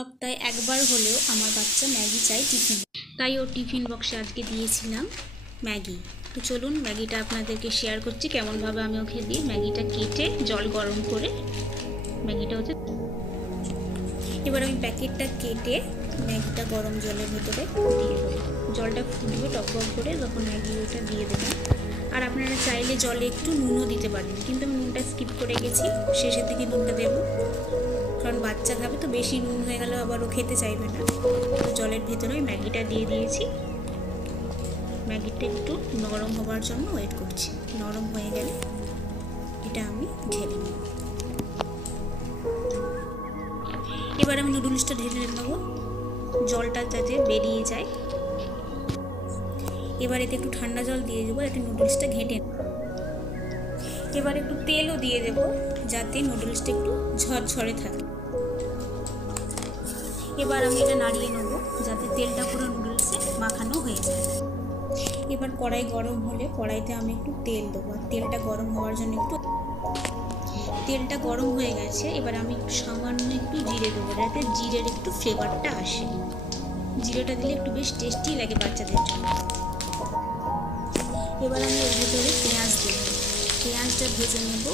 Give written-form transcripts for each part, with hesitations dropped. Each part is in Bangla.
সপ্তাহে একবার হলেও আমার বাচ্চা ম্যাগি চাই টিফিন, তাই ওর টিফিন বক্সে আজকে দিয়েছিলাম ম্যাগি। তো চলুন ম্যাগিটা আপনাদেরকে শেয়ার করছি কেমনভাবে আমি ওকে দিই। ম্যাগিটা কেটে জল গরম করে ম্যাগিটা হচ্ছে, এবার আমি প্যাকেটটা কেটে ম্যাগিটা গরম জলের ভেতরে দিয়ে দেবো। জলটা ফুটবে টকবক করে, তখন ম্যাগি ওটা দিয়ে দেবেন। আর আপনারা চাইলে জলে একটু নুনও দিতে পারেন, কিন্তু আমি নুনটা স্কিপ করে গেছি, শেষের দিকে নুনটা দেবো, কারণ বাচ্চা খাবে তো বেশি নুন হয়ে গেলেও আবার ও খেতে চাইবে না। তো জলের ভেতরে ম্যাগিটা দিয়ে দিয়েছি। ম্যাগিটা একটু নরম হবার জন্য ওয়েট করছি। নরম হয়ে গেলে এটা আমি ঢেলে নেব। এবার আমি নুডলসটা ঢেলে নেব, জলটা যাতে বেরিয়ে যায়। এবার এতে একটু ঠান্ডা জল দিয়ে দেবো যাতে নুডলসটা ঘেঁটে। এবার একটু তেলও দিয়ে দেব যাতে নুডলসটা একটু ঝরঝরে থাকে। এবার আমি এটা নাড়িয়ে নেব যাতে তেলটা পুরো নুডলসে মাখানো হয়ে যায়। এবার কড়াই গরম হলে কড়াইতে আমি একটু তেল দেবো। তেলটা গরম হওয়ার জন্য তেলটা গরম হয়ে গেছে। এবার আমি সামান্য একটু জিরে দেবো যাতে জিরের একটু ফ্লেভারটা আসে। জিরেটা দিলে একটু বেশ টেস্টি লাগে বাচ্চাদের জন্য। এবার আমি এর ভিতরে পেঁয়াজ দেবো, পেঁয়াজটা ভেজে নেব।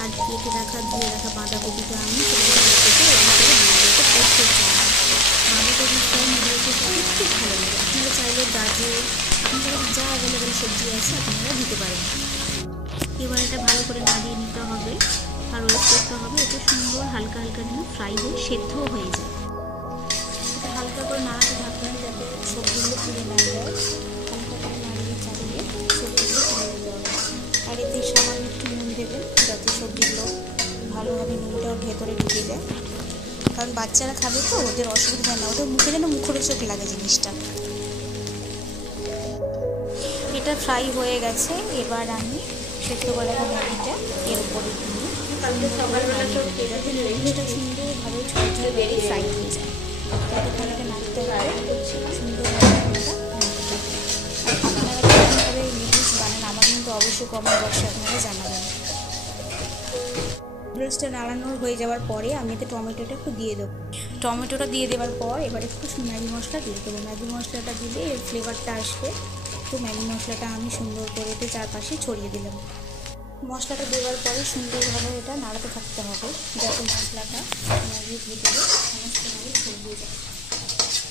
আর কেটে রাখা ধুয়ে রাখা বাঁধাকপিটা আমি বাঁধাকপি ফ্রাই নুডলসের সাথে খুব ভালো লাগে। আপনারা চাইলে গাজর, আপনাদের যা অ্যাভেলেবেল সবজি আছে আপনারা দিতে পারেন। এবার এটা ভালো করে নাড়িয়ে নিতে হবে আর ওয়েট করতে হবে এটা সুন্দর হালকা হালকা যেন ফ্রাই হয়ে সেদ্ধও হয়ে যায়। এটা হালকা করে নাড়াতে থাকবেন যাতে সবজিগুলো পুড়ে না যায়। হালকা করে নাড়িয়ে চালিয়ে সবজিগুলো তুলে দিতে হবে। আর এতে সামান্য একটু নুন দেবেন যাতে সবজিগুলো ভালোভাবে নুনটা ওর ভেতরে ঢুকে যায়, কারণ বাচ্চারা খাবে তো ওদের অসুবিধা হয় না, ওদের মুখে যেন মুখরোচক লাগে জিনিসটা। এটা ফ্রাই হয়ে গেছে। এবার আমি সেদ্ধ করা ম্যাগিটা এর উপরে দিয়ে যাতে নুডলসটা সুন্দরভাবে ঝরঝরে বেরিয়ে ফ্রাই হয়ে যায়। ততক্ষণকে নাড়তে হবে সুন্দরভাবে। আর আপনারা কীভাবে নুডলস বানান আমার কিন্তু অবশ্যই কমেন্ট বক্সে আপনারা জানাবেন। নুডলসটা নাড়ানো হয়ে যাওয়ার পরে আমি এতে টমেটোটা একটু দিয়ে দেবো। টমেটোটা দিয়ে দেওয়ার পর এবার একটু ম্যাগি মশলা দিয়ে দেবো। ম্যাগি মশলাটা দিলে এর ফ্লেভারটা আসবে। তো ম্যাগি মশলাটা আমি সুন্দর করে এতে চারপাশে ছড়িয়ে দিলাম। মশলাটা দেওয়ার পরে সুন্দরভাবে এটা নাড়াতে থাকতে হবে যাতে মশলাটা ম্যাগির ভিতরে সমস্তভাবে ছড়িয়ে যায়।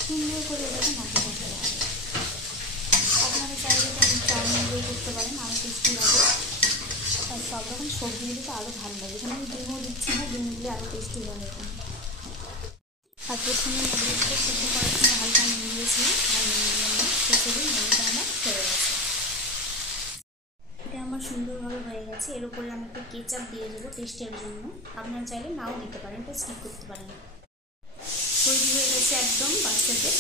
সুন্দর করে এটাকে নাড়তে থাকতে হবে। আপনারা চাইলে চাউমিন দিয়ে করতে পারেন, আরও টেস্টি হবে। আর সব রকম সবজি দিলে তো আরও ভালো লাগে। এখানে আমি ডিমও দিচ্ছি না, ডিম দিলে আরও টেস্টি হবে এখানে। আর প্রথমে নুডলসটা সেদ্ধ করার সময় হালকা নুন দিয়েছিলাম, আর নুনের জন্য শেষে নুনটা আমার হয়ে গেছে। এটা আমার সুন্দরভাবে হয়ে গেছে। এর উপরে আমি একটু কেচাপ দিয়ে দেবো টেস্টের জন্য। আপনারা চাইলে নাও দিতে পারেন, এটা স্কিপ করতে পারেন। তৈরি হয়ে গেছে একদম বাচ্চাদের